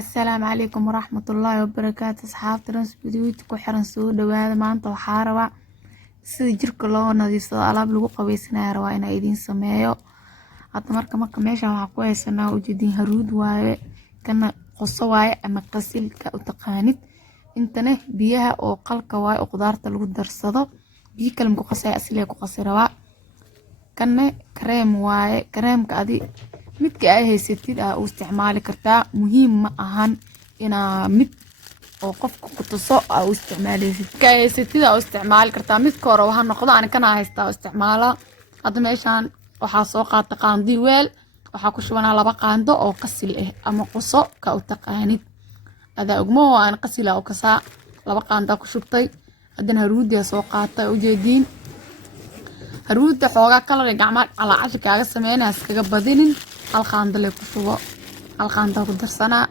السلام عليكم ورحمة الله وبركاته. أصحاب ترانس فيديوهات ku xiran soo dhawaada. maanta waxaa rabaa sida jirka loo nadiifsado alaab lagu qabeysanayo rabaa inaan idin sameeyo. hadda marka meeshan waxaa ku haysanaa ujeedin haruud waaye, kana qoso waaye ama qasilka u taqaanid. intana biyaha oo qalka waaye oo qudaarta lagu darsado, biyo kale ku qasay asliga ku qasay rabaa. kana kareem waaye, kareemka adi midka ay haysatid u isticmaali kartaa. muhiim ma ahan inaa mid oo qofka ku tuso u isticmaalaysid. ka haysatid u isticmaali kartaa midka hore waxa noqdo aan kana haystaa u isticmaala. hadda meeshan waxaa soo qaata qaandi weel, waxaa ku shubanaa 2 qaando oo qasil ah ama qoso ka u taqaanid. ada ogmo aan qasila oo kasa 2 qaando ku shubtay. hadana haruudiya soo qaatay ujeedin haruudda xoogaa kala gacmaha calaacash kaaga sameynaa iskaga badinin. hal qaando le ku shubo, hal qaando ku darsanaa.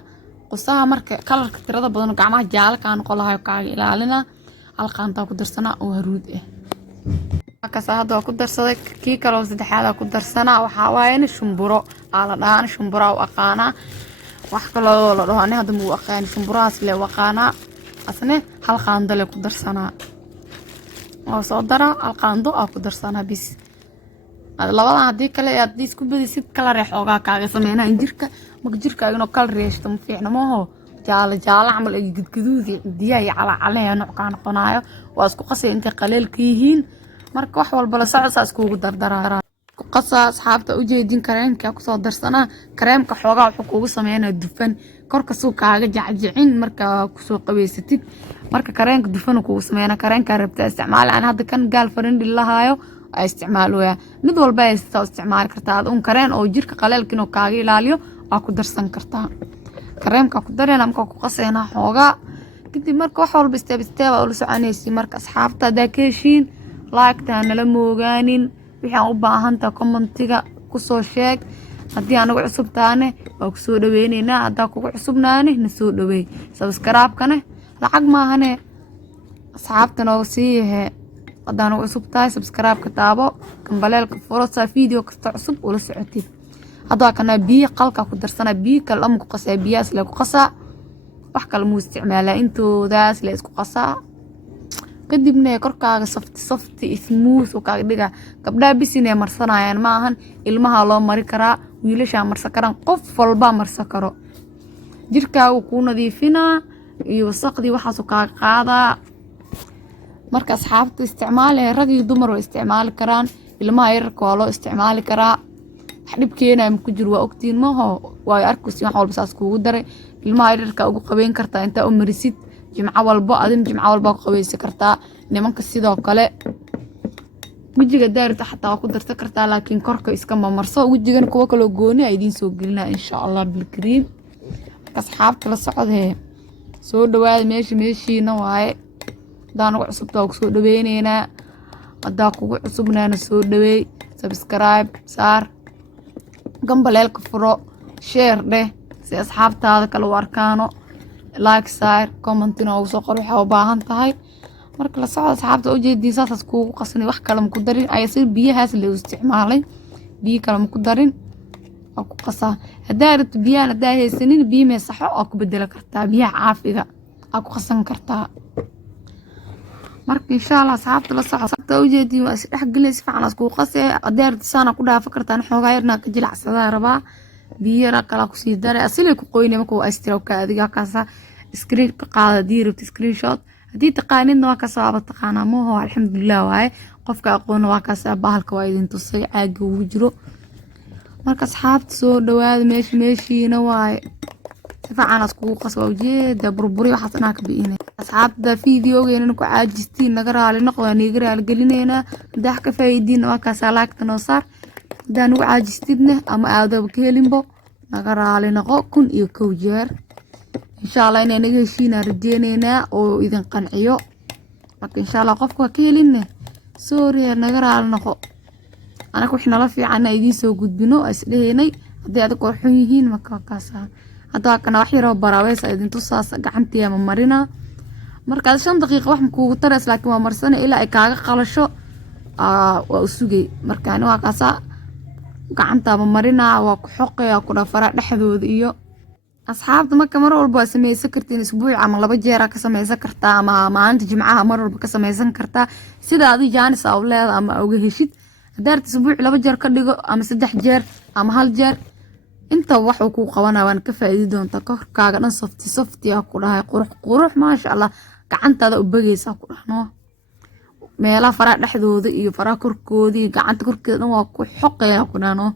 qosaha marka kalarka tirada badan gacmaha jaal ka noqon lahayo kaaga ilaalina. hal qaando ku darsanaa oo haruud ah. markaas hadda ku darsaday kii kale oo saddexaad ku darsanaa. waxaa waaye in shumburo ala dhaan shumbura u aqaana. wax kale oo la dhaho hadda muu aqaan shumburaas le waqaana. asne hal qaando le ku darsanaa oo soo dara. hal qaando ku darsanaa bis. labada hadii kale aad isku badisid kala reexoogaa kaaga sameynaa in jirka inuu kala reeshto ma fiicna maaho. jaala camal ay gudguduudi diyaa iyo calacalaha nooc ka noqonayo. waa isku qasay inta qaleel ka yihiin. marka wax walba la socodsa iskugu dardaraa. ku qasa asxaabta u jeedin kareenka ku soo darsanaa. kareemka xoogaa wuxuu kugu sameynaa dufan korka suu kaaga jacjicin marka ku soo qabeysatid. marka kareenka dufan kugu sameynaa. kareenka rabta isticmaal aan hadda kan gaal farindhi lahaayo ay isticmaalooya. mid walba ay isticmaali kartaa. un kareen oo jirka qaleelka inuu kaaga ilaaliyo waa ku darsan kartaa. kareemka ku dareena marka ku qaseena xoogaa kadib marka wax walba step oo la soconaysi. marka asxaabta hadaa ka heshiin like-ta nala moogaanin. wixii aan u baahantaa commentiga ku soo sheeg. haddii anagu cusub taane waa ku soo dhaweynaynaa. haddaa kugu cusubnaane na soo dhaweey. subscribe-kana lacag maahane asxaabta nooga sii yahe. haddaan ugu cusub tahay subscribe-ka taabo, kambaleelka furo saa video kasta cusub ula socotid. hadda kana biyo qalka ku darsana. biyo kale ama ku qasaa biyaas la ku qasaa. wax kale muu isticmaalaa intoodaas la isku qasaa. kadibna korkaaga softi smooth oo kaaga dhiga. gabdhaha bisinay marsanayaan ma ahan ilmaha loo mari karaa, wiilasha marsan karaan, qof walba marsan karo. jirkaagu ku nadiifinaa iyo wasaqdii waxaas ka qaadaa. marka asxaabta isticmaale rag iyo dumar way isticmaali karaan. ilmaha yarka waa loo isticmaali karaa. wax dhibkeena ma ku jiro waa ogtiin maaho. way arkus wax walba saas kuugu daray. ilmaha yarka ugu qabeyn kartaa inta u marisid jimco walba. adin jimco walba ku qabeysi kartaa. nimanka sidoo kale wajiga daarta xataa ku darsan kartaa, laakiin korka iska marso. wajigan kuwa kale gooni ay idin soo gelinaa insha Allah bil kariim. asxaabta la socodee soo dhawaad meeshiina waaye. hadaan ugu cusubtaa ku soo dhaweyneynaa. haddaa kugu cusubnaana soo dhaweey. subscribe saar, gambaleelka furo, share dheh si asxaabtaada kale u arkaano. like saar, commentina ugu soo qor waxa u baahan tahay. marka la socod asxaabta u jeedin saas kuugu qasnay. wax kale ma ku darin ay si biyahaas la isticmaalay. biyo kale ma ku darin oo ku qasaa. hadaa rabto biyaha hadaa haysanin biyo ma saxo oo ku bedel kartaa. biyaha caafiga ku qasan kartaa. marka insha Allah asxaabta la socod u jeedin waa isdhex galay si fiican isku qasay. hadaa rabto sana ku dhaafo kartaa xoogaa yarna ka jilacsadaa rabaa. biyo kala ku sii daray asli ku qoynay marka uu astiro ka adiga kaasa screen ka qaada diirto screenshot. hadii taqaanina waa ka soo taqaana mooho alxamdulillah waaye. qofka aqoon waa ka soo bahalka waa idin tusay caaga uu jiro. marka asxaabta soo dhawaad meeshiina waaye. si fiican isku qasoo ujeeda burburi waxa sanaa ka biinay. asxaabta videogeena ku caajistiin naga raali noqdo niga raali gelinayna. dax ka faa'iidina waa ka salaagta noo saar. hadaan ugu caajistidna ama aadaba ka helinbo naga raali noqo 1 jeer. insha Allah inay naga heshiina rajeeneynaa oo idin qanciyo. marka insha Allah qofka ka helinna sorry naga raali noqo. anaga wixii nala fiican idin soo gudbino isdheeynay. hadii aad qorxun yihiin marka kaasa. hadda kana wax yar oo baraweys idin tusaas gacantiya ma marina. marka 5 daqiiqo wax ma kuugu taras laakiin waa marsana ilaa ay kaaga qalasho. waa usugay. marka ani waa kaasa gacanta ma marina waa ku xoqaya ku dhafara dhexdooda iyo asxaabta marka mar walba sameysan kartiin isbuuc ama 2 jeer ka sameysan kartaa ama maalinta jimcaha mar walba ka sameysan kartaa sida aad jaanis aw leedahay ama uga heshid hadaad isbuuc 2 jeer ka dhigo ama 3 jeer ama 1 jeer inta wax uu ku qabanaa waan ka faa'iidi doontaa korkaaga dhan softi ku dhahay qurux ma sha Allah gacantaada u bagaysa ku dhahno meelaha fara dhexdooda iyo fara korkooda iyo gacanta korkeeda waa ku xoqaya ku dhahno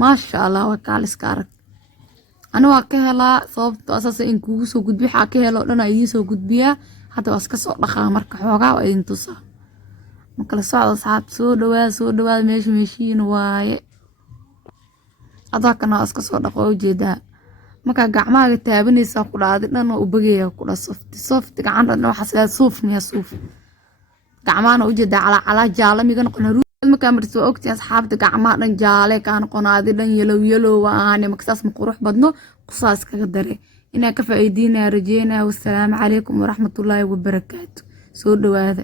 ma sha Allah waa kaaliska arag ana waa ka helaa sababtoo asaas in kugu soo gudbi waxa ka helo dhan ay soo gudbiya hada waa iska soo dhaqaa marka xoogaa waa idin tusaa marka socdo saab soo dhawaad meeshiina waaye adaka na iska soo dhaqo ujeeda marka gacmaaga taabanaysa ku dhaadi dhan u bagaya ku dha soft gacanta waxa sida suuf gacmaana ujeeda cala jaala miga noqon marka marso ogti asxaabta gacmaha dhan jaale kaan qonaadi dhan yellow waan maksaas ma qurux badno qusaas kaga dare ina ka faa'iidina rajeyna wassalaamu calaykum waraxmatullaahi wabarakaatu soo dhawaada